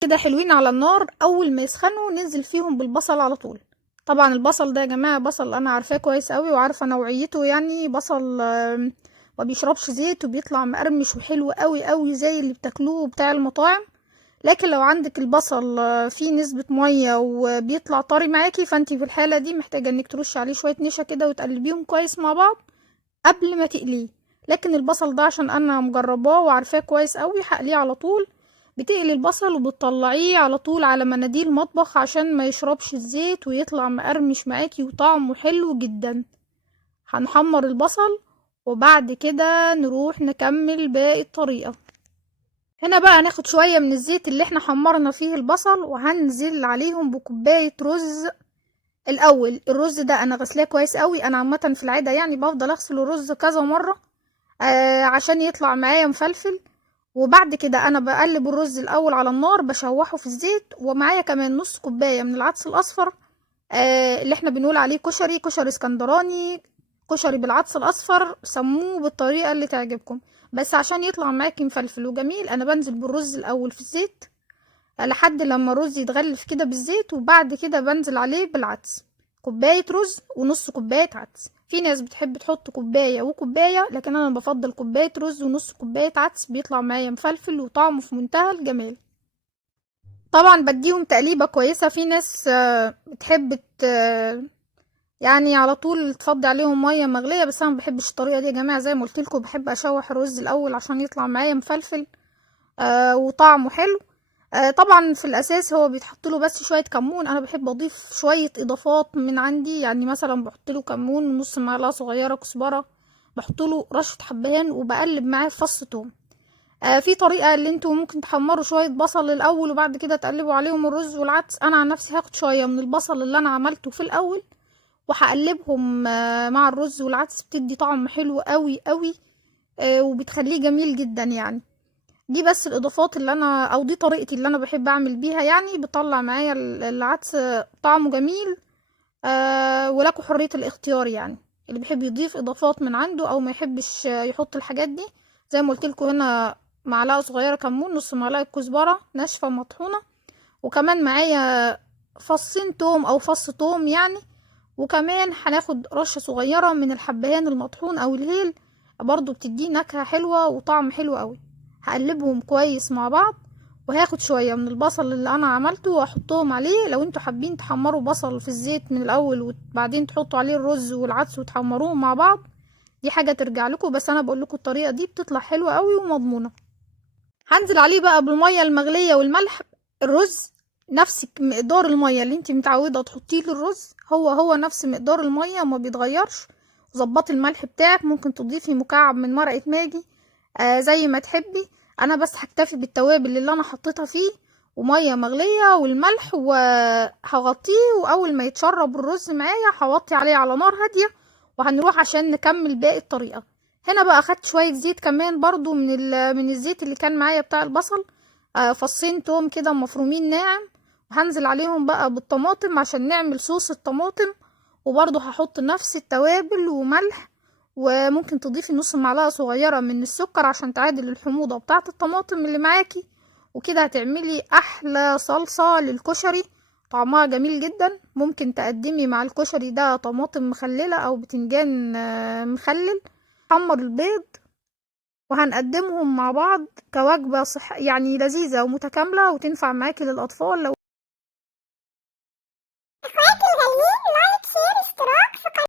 كده حلوين على النار. اول ما يسخنوا ننزل فيهم بالبصل على طول. طبعا البصل ده يا جماعه بصل انا عارفاه كويس قوي وعارفه نوعيته، يعني بصل ما بيشربش زيت وبيطلع مقرمش وحلو قوي قوي زي اللي بتاكلوه بتاع المطاعم. لكن لو عندك البصل فيه نسبه ميه وبيطلع طري معاكي، فانتي في الحاله دي محتاجه انك ترشي عليه شويه نشا كده وتقلبيهم كويس مع بعض قبل ما تقليه. لكن البصل ده عشان انا مجرباه وعارفاه كويس قوي هقليه على طول. بتقلي البصل وبتطلعيه على طول على مناديل مطبخ عشان ما يشربش الزيت ويطلع مقرمش معاكي وطعمه حلو جدا. هنحمر البصل وبعد كده نروح نكمل باقي الطريقة. هنا بقى ناخد شوية من الزيت اللي احنا حمرنا فيه البصل وهنزل عليهم بكوباية رز. الاول الرز ده انا غسلاه كويس قوي، انا عامة في العادة يعني بفضل اغسل الرز كذا مرة عشان يطلع معايا مفلفل. وبعد كده انا بقلب الرز الاول على النار بشوحه في الزيت، ومعايا كمان نص كوبايه من العدس الاصفر اللي احنا بنقول عليه كشري، كشري اسكندراني، كشري بالعدس الاصفر، سموه بالطريقه اللي تعجبكم. بس عشان يطلع معاكي مفلفل وجميل انا بنزل بالرز الاول في الزيت لحد لما الرز يتغلف كده بالزيت، وبعد كده بنزل عليه بالعدس. كوبايه رز ونص كوبايه عدس. في ناس بتحب تحط كوبايه وكوبايه، لكن انا بفضل كوبايه رز ونص كوبايه عدس، بيطلع معايا مفلفل وطعمه في منتهى الجمال. طبعا بديهم تقليبه كويسه. في ناس بتحب يعني على طول تفضي عليهم ميه مغليه، بس انا ما بحبش الطريقه دي يا جماعه. زي ما قلت لكم بحب اشوح الرز الاول عشان يطلع معايا مفلفل وطعمه حلو. طبعا في الاساس هو بيتحط له بس شويه كمون، انا بحب اضيف شويه اضافات من عندي، يعني مثلا بحط له كمون ونص معلقه صغيره كزبره، بحط له رشه حبهان وبقلب معاه فص توم. في طريقه اللي انتوا ممكن تحمروا شويه بصل الاول وبعد كده تقلبوا عليهم الرز والعدس. انا عن نفسي هاخد شويه من البصل اللي انا عملته في الاول وهقلبهم مع الرز والعدس، بتدي طعم حلو قوي قوي وبتخليه جميل جدا يعني. دي بس الاضافات اللي انا او دي طريقتي اللي انا بحب اعمل بيها، يعني بطلع معايا العدس طعمه جميل. ولكم حرية الاختيار، يعني اللي بيحب يضيف اضافات من عنده او ما يحبش يحط الحاجات دي. زي ما قلت لكم هنا معلقة صغيرة كمون، نص معلقة كزبرة ناشفة مطحونة، وكمان معايا فصين توم او فص توم يعني. وكمان هناخد رشة صغيرة من الحبهان المطحون او الهيل، برضو بتديه نكهة حلوة وطعم حلو قوي. هقلبهم كويس مع بعض وهاخد شوية من البصل اللي انا عملته واحطهم عليه. لو انتوا حابين تحمروا بصل في الزيت من الاول وبعدين تحطوا عليه الرز والعدس وتحمروهم مع بعض، دي حاجة ترجع لكم، بس انا بقول لكم الطريقة دي بتطلع حلوة قوي ومضمونة. هنزل عليه بقى بالمية المغلية والملح. الرز نفس مقدار المية اللي انت متعودة تحطيه للرز هو نفس مقدار المية وما بيتغيرش. ظبطي الملح بتاعك، ممكن تضيفي مكعب من مرقة ماجي زي ما تحبي. انا بس هكتفي بالتوابل اللي انا حطيتها فيه ومية مغلية والملح، وهغطيه. واول ما يتشرب الرز معايا هوطي عليه على نار هادية وهنروح عشان نكمل باقي الطريقة. هنا بقى اخدت شوية زيت كمان برضو من الزيت اللي كان معايا بتاع البصل، فصين توم كده مفرومين ناعم، وهنزل عليهم بقى بالطماطم عشان نعمل صوص الطماطم. وبرضو هحط نفس التوابل وملح، وممكن تضيفي نص معلقة صغيرة من السكر عشان تعادل الحموضة بتاعة الطماطم اللي معاكي. وكده هتعملي احلى صلصة للكشري، طعمها جميل جدا. ممكن تقدمي مع الكشري ده طماطم مخللة او بتنجان مخلل. حمر البيض وهنقدمهم مع بعض كوجبة يعني لذيذة ومتكاملة وتنفع معاكي للأطفال. لو